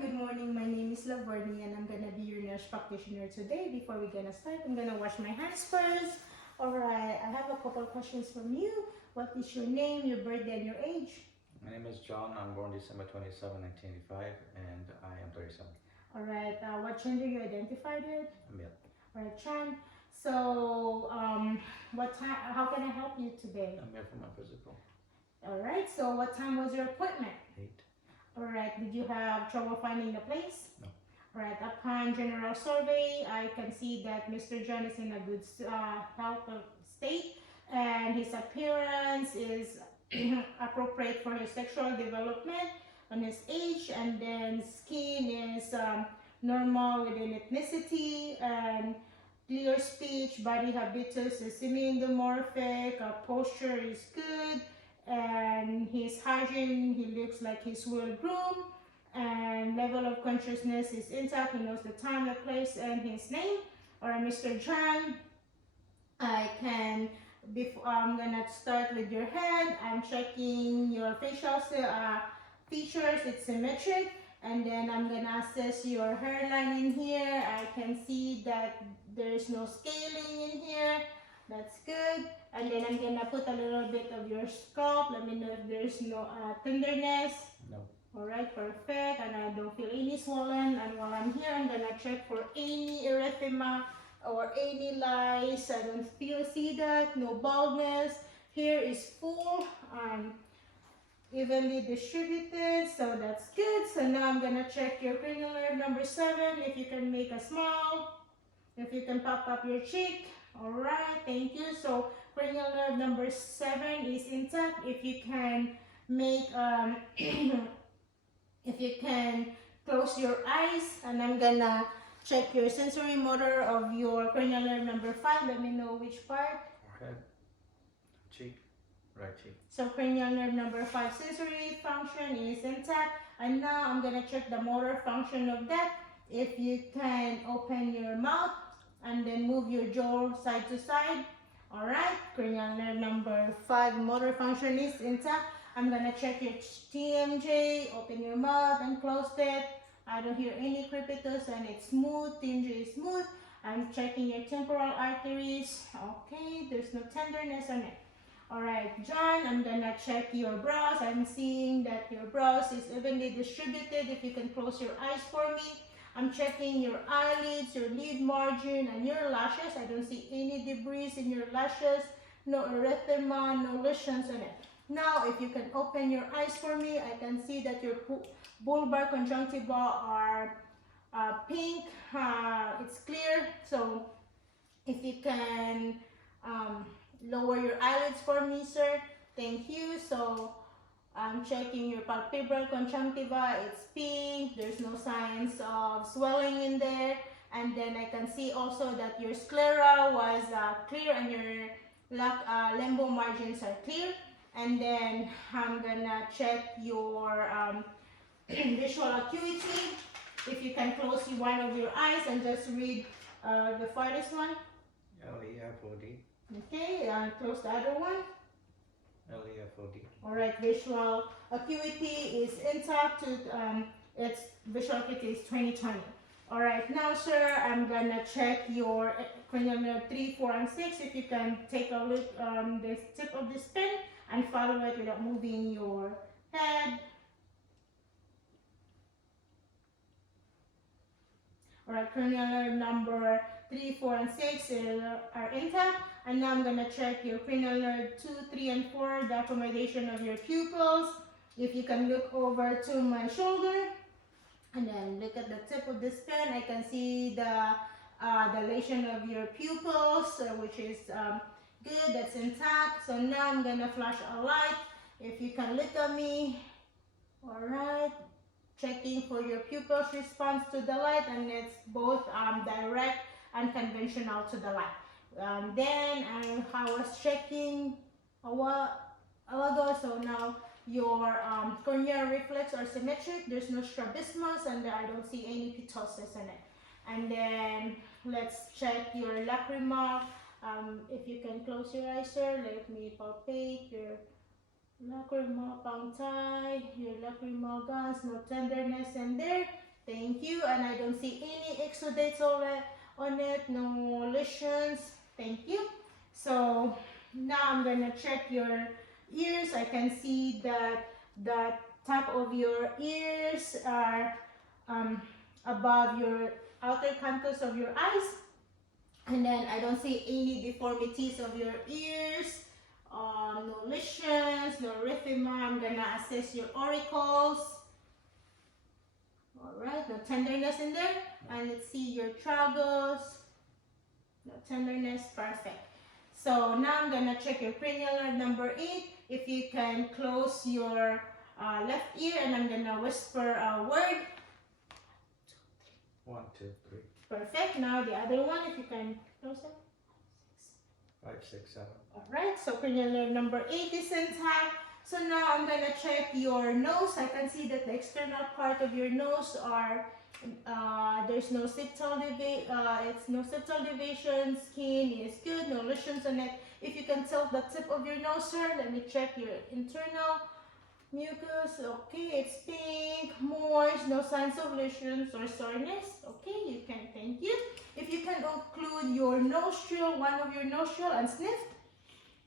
good morning. My name is Laverny and I'm gonna be your nurse practitioner today. Before we're gonna start, I'm gonna wash my hands first. Alright, I have a couple of questions from you. What is your name, your birthday, and your age? My name is John. I'm born December 27, 1985, and I am 37. Alright, what gender you identified with? I'm male. Alright, Chan. So, what time? How can I help you today? I'm here for my physical. Alright, so what time was your appointment? 8. Alright, did you have trouble finding the place? No. Alright, upon general survey, I can see that Mr. John is in a good health state and his appearance is appropriate for his sexual development on his age, and then skin is normal within ethnicity, and clear speech, body habitus is semi-endomorphic, posture is good, and his hygiene, he looks like he's well groomed, and level of consciousness is intact. He knows the time, the place, and his name. Alright, Mr. John, I'm gonna start with your head. I'm checking your facial features, it's symmetric, and then I'm gonna assess your hairline in here. I can see that there's no scaling in here. That's good. And then I'm gonna put a little bit of your scalp. Let me know if there's no tenderness. No. Alright, perfect. And I don't feel any swollen. And while I'm here, I'm gonna check for any erythema or any lice. I don't see that. No baldness. Hair is full and evenly distributed, so that's good. So now I'm gonna check your cranial nerve number 7. If you can make a smile, if you can pop up your cheek. Alright, thank you. So cranial nerve number 7 is intact. If you can make if you can close your eyes, and I'm gonna check your sensory motor of your cranial nerve number 5. Let me know which part. Forehead, cheek, right cheek. So cranial nerve number 5 sensory function is intact. And now I'm gonna check the motor function of that. If you can open your mouth and then move your jaw side to side. Alright, cranial nerve number 5 motor function is intact. I'm gonna check your TMJ, open your mouth and close it. I don't hear any crepitus and it's smooth, TMJ is smooth. I'm checking your temporal arteries. Okay, there's no tenderness on it. Alright, John, I'm gonna check your brows. I'm seeing that your brows is evenly distributed. If you can close your eyes for me. I'm checking your eyelids, your lid margin, and your lashes. I don't see any debris in your lashes, no erythema, no lesions on it. Now, if you can open your eyes for me, I can see that your bulbar conjunctiva are pink. It's clear. So, if you can lower your eyelids for me, sir. Thank you. So, I'm checking your palpebral conjunctiva, it's pink, there's no signs of swelling in there. And then I can see also that your sclera was clear and your limbo margins are clear. And then I'm gonna check your visual acuity. If you can close one of your eyes and just read the farthest one. LEFOD. Okay, close the other one. LEFOD. Alright, visual acuity is intact. Its visual acuity is 20/20. Alright, now sir, I'm gonna check your cranial nerve 3, 4, and 6. If you can take a look on the tip of this pen and follow it without moving your head. Alright, cranial nerve number 3, 4, and 6 are intact. And now I'm going to check your cranial nerve 2, 3, and 4, the accommodation of your pupils. If you can look over to my shoulder and then look at the tip of this pen, I can see the dilation of your pupils, which is good, that's intact. So now I'm going to flash a light. If you can look at me, alright. Checking for your pupils response to the light, and it's both direct and conventional to the light. Then I was checking a while ago, so now your corneal reflex are symmetric. There's no strabismus, and I don't see any ptosis in it. And then let's check your lacrimal. If you can close your eyes, sir, let me palpate your lacrimal puncti, your lacrimal glands, no tenderness in there. Thank you. And I don't see any exudates on it, no lesions. Thank you. So now I'm gonna check your ears. I can see that the top of your ears are above your outer contours of your eyes. And then I don't see any deformities of your ears, no lesions, no erythema. I'm gonna assess your auricles. Alright, no tenderness in there. And let's see your tragos. No tenderness, perfect. So now I'm gonna check your cranial nerve number 8. If you can close your left ear, and I'm gonna whisper a word. 1, 2, 3, Perfect. Now the other one, if you can close it. 5, 6, 7. Alright, so cranial nerve number 8 is intact. So now I'm gonna check your nose. I can see that the external part of your nose are there's no septal deviation, skin is good, no lesions on it. If you can tilt the tip of your nose, sir, let me check your internal mucus. Okay, it's pink, moist, no signs of lesions or soreness. Okay, you can, thank you. If you can include your nostril, one of your nostril and sniff,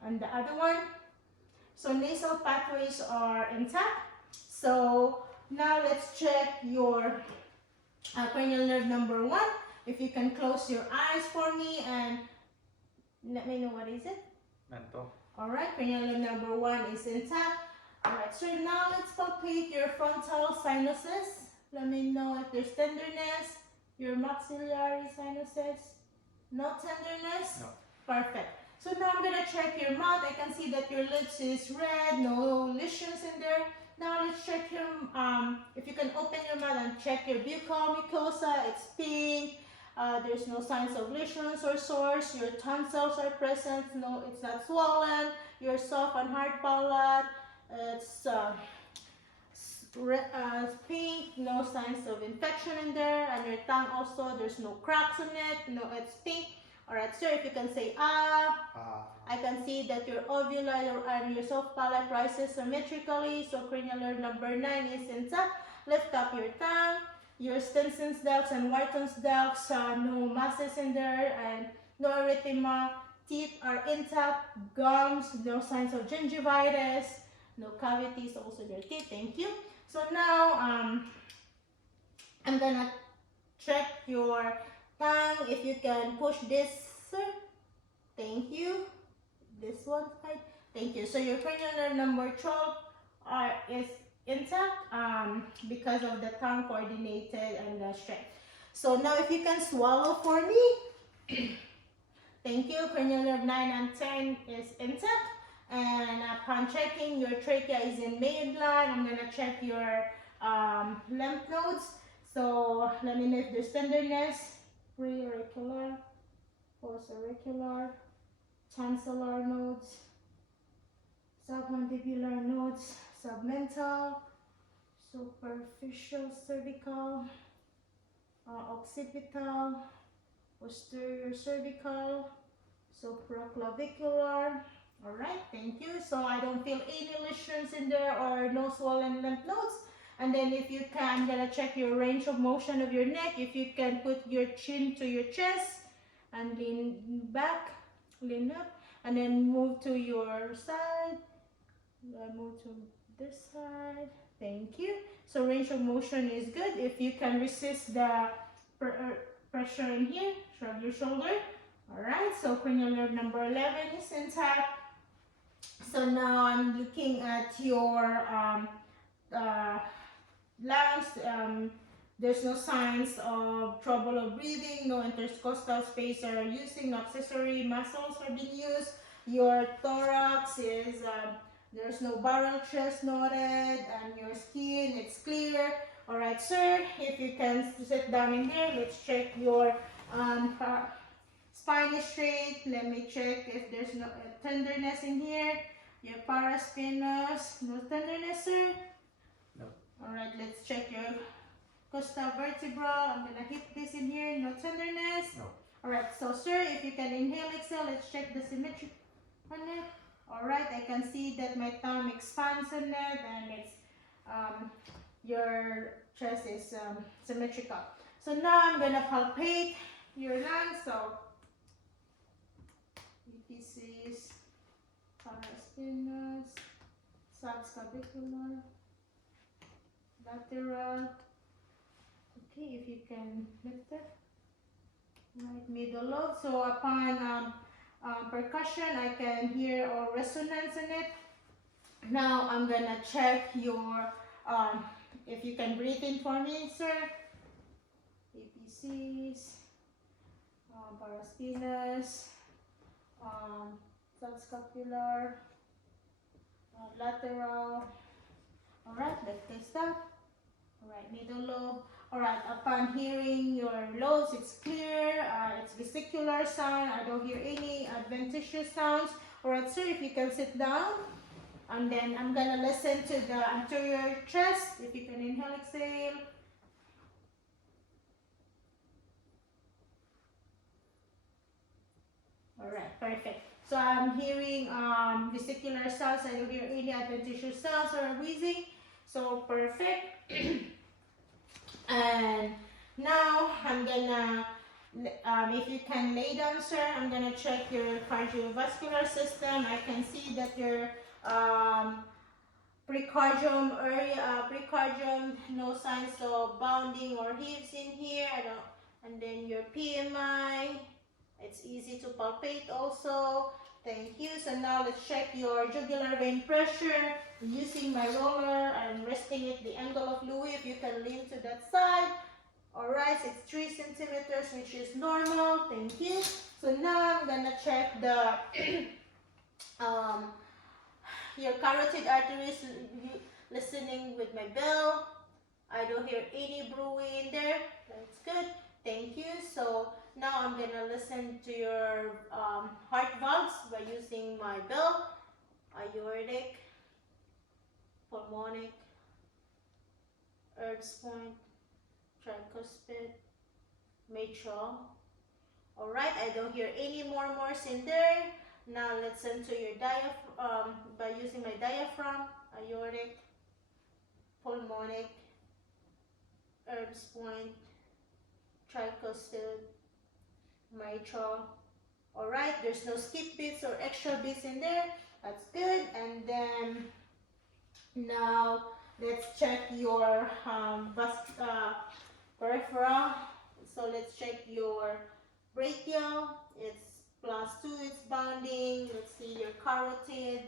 and the other one. So nasal pathways are intact. So now let's check your cranial nerve number 1. If you can close your eyes for me and let me know what is it. Mental. Alright, cranial nerve number 1 is intact. Alright, so now let's palpate your frontal sinuses. Let me know if there's tenderness. Your maxillary sinuses. No tenderness? No. Perfect. So now I'm gonna check your mouth. I can see that your lips is red, no lesions in there. Now let's check your, if you can open your mouth and check your buccal mucosa, it's pink. There's no signs of lesions or sores. Your tonsils are present, no, it's not swollen. Your soft and hard palate, it's pink, no signs of infection in there. And your tongue also, there's no cracks in it, no, it's pink. Alright, sir, if you can say I can see that your uvula and your soft palate rises symmetrically. So cranial nerve number 9 is intact. Lift up your tongue. Your Stenson's ducts and Wharton's ducts, no masses in there and no erythema. Teeth are intact. Gums, no signs of gingivitis. No cavities also in your teeth. Thank you. So now I'm gonna check your tongue. If you can push this, sir. Thank you. This one side. Thank you. So your cranial nerve number 12 is intact because of the tongue coordinated and the strength. So now if you can swallow for me. Thank you. Cranial nerve 9 and 10 is intact. And upon checking, your trachea is in midline. I'm going to check your lymph nodes. So let me know if there's tenderness. Pre-auricular, post-auricular, tonsillar nodes, submandibular nodes, submental, superficial cervical, occipital, posterior cervical, supraclavicular. Alright, thank you. So I don't feel any lesions in there or no swollen lymph nodes. And then if you can, I'm gonna check your range of motion of your neck. If you can put your chin to your chest and lean back, lean up, and then move to your side. Move to this side. Thank you. So range of motion is good. If you can resist the pressure in here, shrug your shoulder. Alright, so cranial nerve number 11 is intact. So now I'm looking at your lungs. There's no signs of trouble of breathing, no intercostal space are using, no accessory muscles are being used. Your thorax is, there's no barrel chest noted, and your skin, it's clear. Alright, sir, if you can sit down in here, let's check your spine is straight. Let me check if there's no tenderness in here. Your paraspinous, no tenderness, sir? No. Alright, let's check your costal vertebra. I'm gonna hit this in here, no tenderness. No. Alright, so sir, if you can inhale, exhale, let's check the symmetry on it. Alright, I can see that my thumb expands on it and it's your chest is symmetrical. So now I'm gonna palpate your lungs. So epiphysis, paraspinous, subscapular, lateral. Okay, if you can lift it. Right, middle lobe. So upon percussion, I can hear or resonance in it. Now I'm gonna check your, if you can breathe in for me, sir. APCs, paraspinous, subscapular, lateral. Alright, let's test that. Alright, middle lobe. Alright, upon hearing your lobes, it's clear, it's vesicular sound. I don't hear any adventitious sounds. Alright, sir, if you can sit down. And then I'm gonna listen to the anterior chest. If you can inhale, exhale. Alright, perfect. So I'm hearing vesicular sounds. I don't hear any adventitious sounds or wheezing. So perfect. And now I'm gonna, if you can lay down, sir, I'm gonna check your cardiovascular system. I can see that your precardium area, precardium, no signs of bounding or heaves in here. And then your PMI, it's easy to palpate also. Thank you. So now let's check your jugular vein pressure. Using my roller and resting at the angle of Louis. If you can lean to that side. Alright, it's 3 centimeters, which is normal. Thank you. So now I'm gonna check the your carotid arteries, listening with my bell. I don't hear any bruit in there. That's good. Thank you. So now I'm gonna listen to your heart valves by using my bell. Aortic, pulmonic, Erb's point, tricuspid, mitral. Alright, I don't hear any murmurs in there. Now let's listen to your diaphragm by using my diaphragm, aortic, pulmonic, Erb's point, tricuspid, mitral. Alright, there's no skip beats or extra beats in there. That's good. And then now let's check your peripheral. So let's check your brachial. It's +2, it's bounding. Let's see your carotid.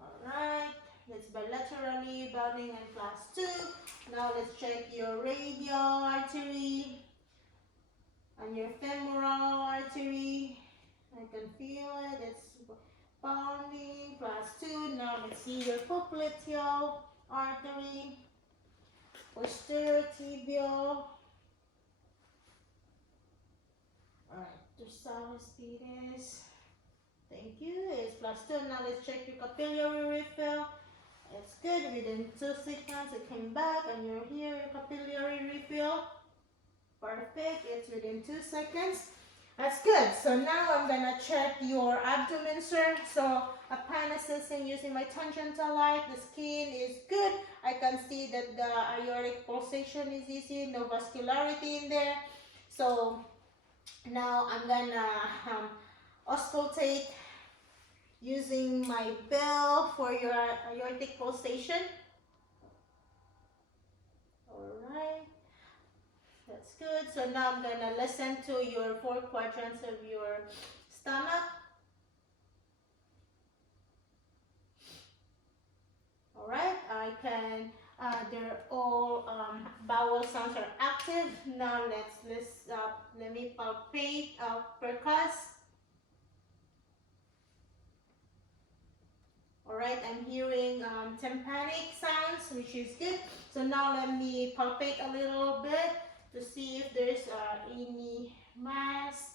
Alright, that's bilaterally bounding and +2. Now let's check your radial artery and your femoral artery. I can feel it, it's bounding, +2. Now let's see your popliteal artery, posterior tibial. Alright, dorsalis pedis. Thank you. It's +2. Now let's check your capillary refill. It's good. Within 2 seconds it came back and you're here, your capillary refill. Perfect. It's within 2 seconds. That's good. So now I'm gonna check your abdomen, sir. So upon assessing using my tangential light, the skin is good. I can see that the aortic pulsation is easy, no vascularity in there. So now I'm gonna auscultate using my bell for your aortic pulsation. Alright, that's good. So now I'm gonna listen to your 4 quadrants of your stomach. Alright, I can, they're all bowel sounds are active. Now let me palpate, percuss. Alright, I'm hearing tympanic sounds, which is good. So now let me palpate a little bit to see if there's any mass.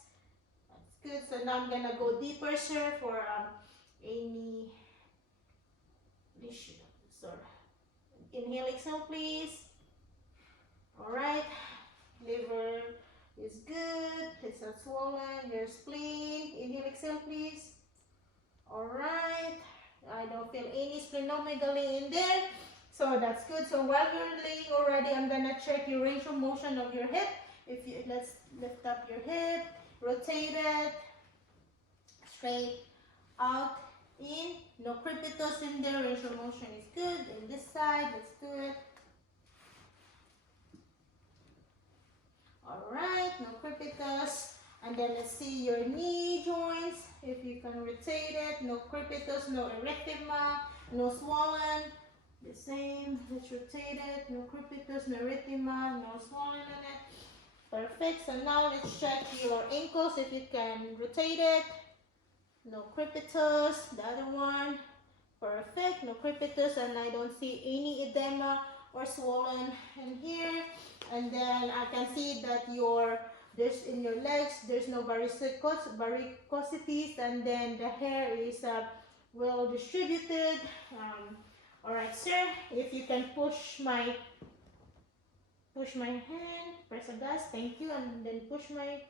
That's good. So now I'm gonna go deeper, sir, for any issue. So inhale, exhale, please. Alright, liver is good. It's not swollen. Your spleen. Inhale, exhale, please. Alright. I don't feel any splenomegaly in there. So that's good. So while you're laying already, I'm gonna check your range of motion of your hip. If you let's lift up your hip, rotate it, straight out, in, no crepitus in there, range of motion is good. And this side, let's do it. Alright, no crepitus. And then let's see your knee joints, if you can rotate it, no crepitus, no erythema, no swollen. The same, let's rotate it, no crepitus, no erythema, no swollen in it. Perfect. So now let's check your ankles, if you can rotate it. No crepitus, the other one. Perfect, no crepitus, and I don't see any edema or swollen in here. And then I can see that there's in your legs, there's no varicosities, and then the hair is well distributed. Alright, sir, if you can push my hand, press the gas, thank you, and then push my hand.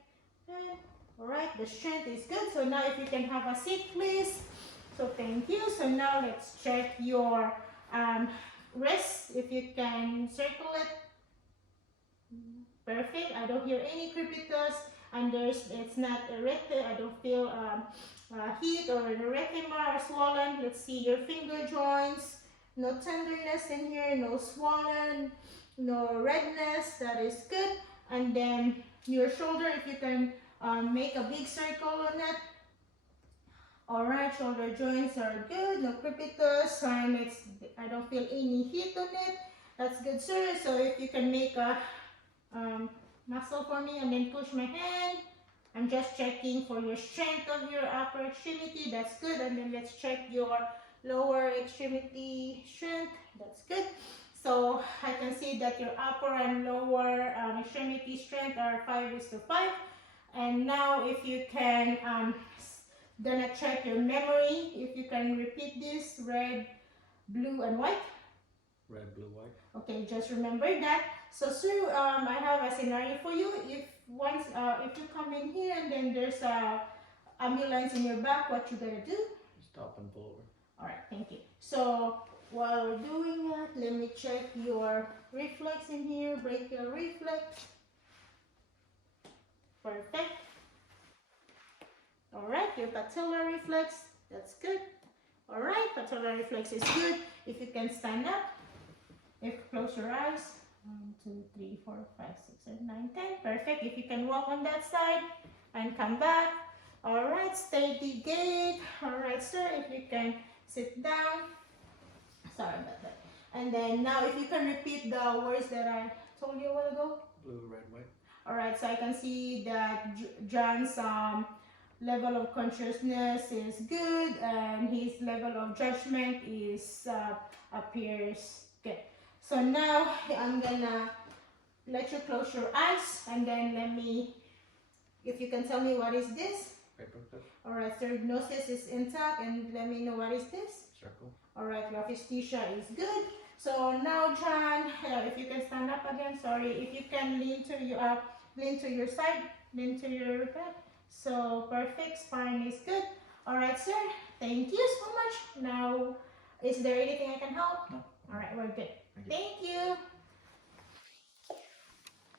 Alright, the strength is good. So now if you can have a seat, please. So thank you. So now let's check your wrist, if you can circle it. Perfect. I don't hear any crepitus, and it's not erected. I don't feel heat or an erythema or swollen. Let's see your finger joints. No tenderness in here, no swollen, no redness. That is good. And then your shoulder, if you can make a big circle on it. Alright, shoulder joints are good, no crepitus, and I don't feel any heat on it. That's good, sir. So if you can make a muscle for me and then push my hand. I'm just checking for your strength of your upper extremity. That's good. And then let's check your lower extremity strength. That's good. So I can see that your upper and lower extremity strength are 5:5. And now if you can, gonna check your memory. If you can repeat this, red, blue, and white. Red, blue, white. Okay, just remember that. So sir, I have a scenario for you. If you come in here and then there's a ambulance in your back, what you gonna do? Stop and pull over. Alright, thank you. So while we're doing that, let me check your reflex in here, brachial reflex. Perfect. Alright, your patellar reflex, that's good. Alright, patellar reflex is good. If you can stand up, close your eyes. 1, 2, 3, 4, 5, 6, 7, 8, 9, 10. Perfect. If you can walk on that side and come back. Alright, steady gait. Alright, sir, if you can sit down. Sorry about that. And then now if you can repeat the words that I told you a while ago. Blue, red, white. Alright, so I can see that John's level of consciousness is good and his level of judgment is appears good. So now I'm gonna let you close your eyes and then if you can tell me what is this. Paperclip. Alright, so gnosis is intact and let me know what is this. Circle. Alright, raphisthesia is good. So now John, if you can stand up again, sorry, if you can lean to your side, lean to your back. So perfect, spine is good. Alright sir, thank you so much. Now, is there anything I can help? No. Alright, we're good. Thank you. Thank you.